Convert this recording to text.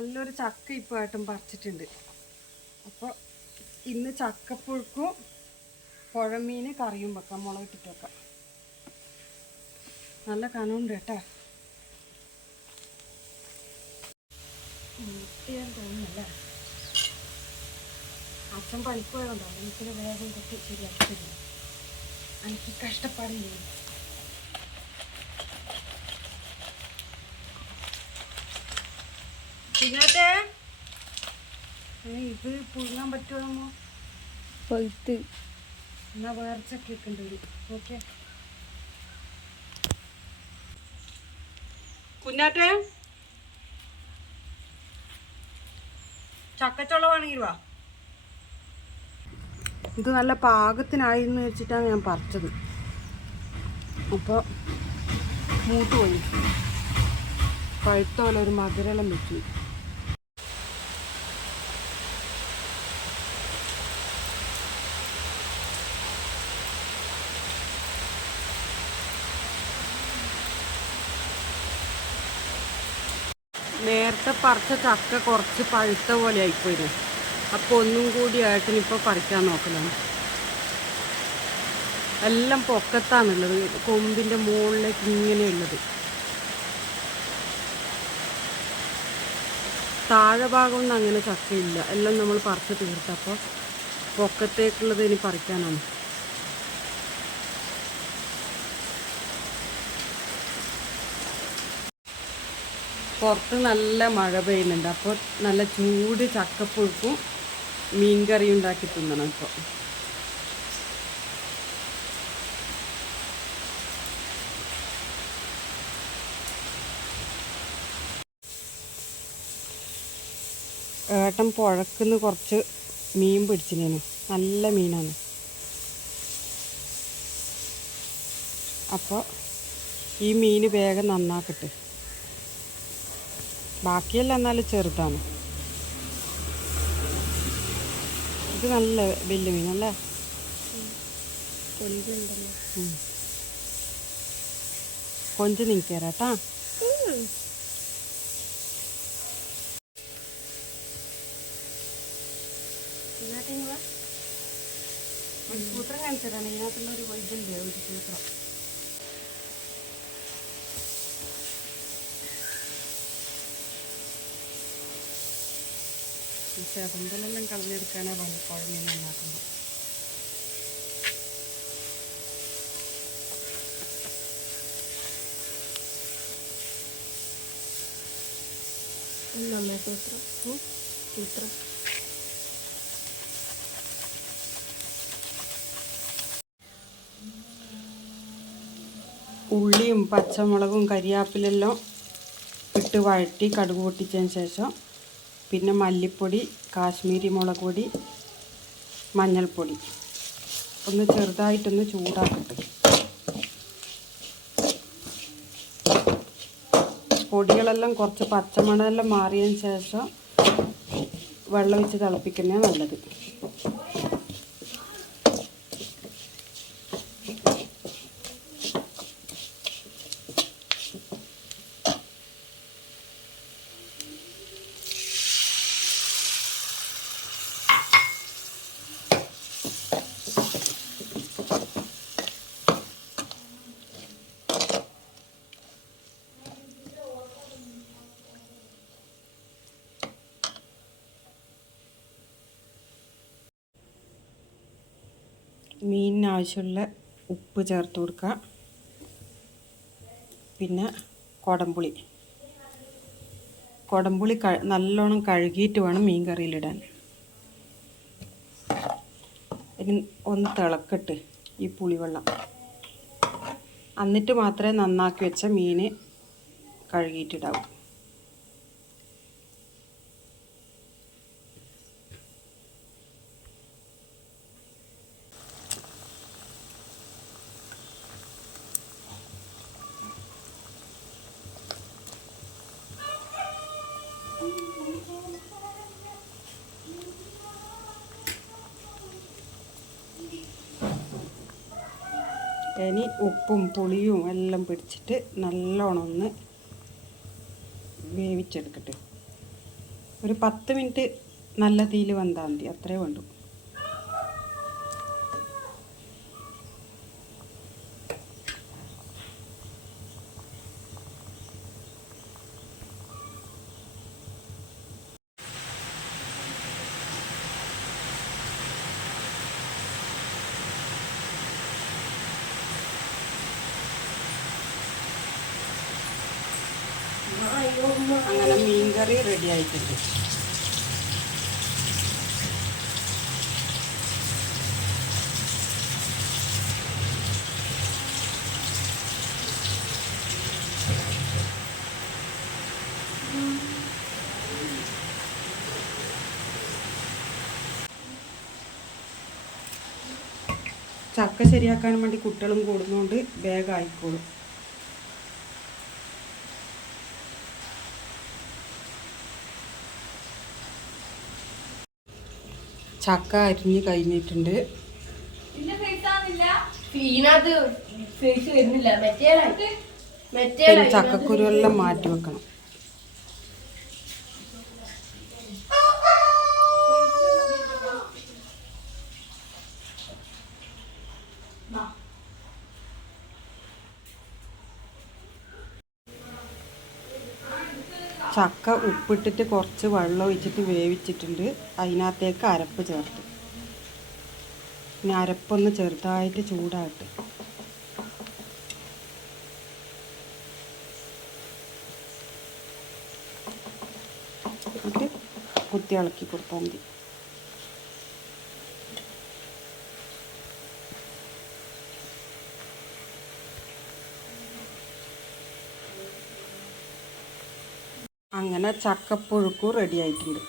നല്ലൊരു ചക്ക ഇപ്പോൾ ഏട്ടൻ പറിച്ചിട്ടുണ്ട്. അപ്പോൾ ഇന്ന് ചക്കപ്പുഴുക്കും പുഴമീൻ കറിയും വെക്കാം, മുളകിട്ടിട്ട് വെക്കാം. നല്ല കനമുണ്ട് കേട്ടോ. മുട്ടിയാൻ തോന്നുന്നല്ലേ, അച്ഛൻ പണിക്ക് പോയതുണ്ടോ എനിക്കൊരു വേഗം കൊത്തി ശരിയാക്കി തരുന്നു. എനിക്ക് കഷ്ടപ്പാടില്ലേ. പിന്നത്തെ ഇത് പുഴുങ്ങാൻ പറ്റുമോ? പഴുത്ത് എന്നാ വേറെ ചക്കയൊക്കെ ഉണ്ട്. ഓക്കെ കുഞ്ഞാറ്റെ, ചക്കച്ചുള വേണമെങ്കിൽ വാ. ഇത് നല്ല പാകത്തിനായി എന്ന് വെച്ചിട്ടാണ് ഞാൻ പറിച്ചത്. അപ്പോൾ മൂത്ത് പോയി, പഴുത്ത പോലെ ഒരു മധുരളം വെച്ചു. നേരത്തെ പറിച്ച ചക്ക കുറച്ച് പഴുത്ത പോലെ ആയിപ്പോയി. അപ്പോൾ ഒന്നും കൂടി ഏട്ടനിപ്പോൾ പറിക്കാൻ നോക്കലാണ്. എല്ലാം പൊക്കത്താണുള്ളത്, കൊമ്പിൻ്റെ മുകളിലേക്ക് ഇങ്ങനെയുള്ളത്. താഴെ ഭാഗമൊന്നും അങ്ങനെ ചക്കയില്ല, എല്ലാം നമ്മൾ പറിച്ച് തീർത്തപ്പോൾ പൊക്കത്തേക്കുള്ളത് ഇനി പറിക്കാനാണ്. പുറത്ത് നല്ല മഴ പെയ്യുന്നുണ്ട്. അപ്പോൾ നല്ല ചൂട് ചക്കപ്പുഴുക്കും മീൻകറി ഉണ്ടാക്കി തിന്നണം. ഇപ്പോൾ ഏട്ടൻ പുഴക്കുന്ന് കുറച്ച് മീൻ പിടിച്ചിനേനു, നല്ല മീനാണ്. അപ്പോൾ ഈ മീൻ വേഗം നന്നാക്കട്ടെ. ബാക്കിയെല്ലാം എന്നാലും ചെറുതാണ്. ഇത് നല്ല വലിയ മീനല്ലേ, കൊഞ്ച് നിൽക്കരാട്ടാ. ഒരു സൂത്രം കാണിച്ചു തരാണ്. ഇതിനകത്തുള്ള ഒരു ഇതുണ്ട്, ഒരു സൂത്രം. ചെറുമ്പലെല്ലാം കളഞ്ഞെടുക്കാനാണ് പണി കുഴമീൻ നന്നാക്കുമ്പോൾ. ഉള്ളിയും പച്ചമുളകും കരിയാപ്പിലെല്ലാം ഇട്ട് വഴറ്റി കടുക് പൊട്ടിച്ചതിന് ശേഷം പിന്നെ മല്ലിപ്പൊടി, കാശ്മീരി മുളക് പൊടി, മഞ്ഞൾപ്പൊടി ഒന്ന് ചെറുതായിട്ടൊന്ന് ചൂടാക്കട്ടെ. പൊടികളെല്ലാം കുറച്ച് പച്ചമണമെല്ലാം മാറിയതിന് ശേഷം വെള്ളം ഒഴിച്ച് തിളപ്പിക്കുന്നതാണ് നല്ലത്. മീനിന് ആവശ്യമുള്ള ഉപ്പ് ചേർത്ത് കൊടുക്കുക. പിന്നെ കുടംപുളി നല്ലോണം കഴുകിയിട്ട് വേണം മീൻ കറിയിലിടാൻ. ഇനി ഒന്ന് തിളക്കട്ട് ഈ പുളിവെള്ളം, എന്നിട്ട് മാത്രമേ നന്നാക്കി വെച്ച മീൻ കഴുകിയിട്ടിടാവൂ. ഇനി ഉപ്പും പുളിയും എല്ലാം പിടിച്ചിട്ട് നല്ലോണം ഒന്ന് വേവിച്ചെടുക്കട്ടെ. ഒരു 10 മിനിറ്റ് നല്ല തീയിൽ വെന്താൽ മതി, അത്രേ വേണ്ടു. അങ്ങനെ മീൻകറി റെഡി ആയിട്ടുണ്ട്. ചക്ക ശരിയാക്കാൻ വേണ്ടി കുട്ടികളും കൂടുന്നതുകൊണ്ട് വേഗം ആയിക്കോളും. ചക്ക അരിഞ്ഞ് കഴിഞ്ഞിട്ടുണ്ട്. ചക്കക്കുരുവെല്ലാം മാറ്റി വെക്കണം. ചക്ക ഉപ്പിട്ടിട്ട് കുറച്ച് വെള്ളം ഒഴിച്ചിട്ട് വേവിച്ചിട്ടുണ്ട്. അതിനകത്തേക്ക് അരപ്പ് ചേർത്ത്. ഇനി അരപ്പൊന്ന് ചെറുതായിട്ട് ചൂടായിട്ട് എന്നിട്ട് കുത്തി ഇളക്കി കൊടുത്താൽ മതി. അങ്ങനെ ചക്കപ്പുഴുക്കും റെഡി ആയിട്ടുണ്ട്.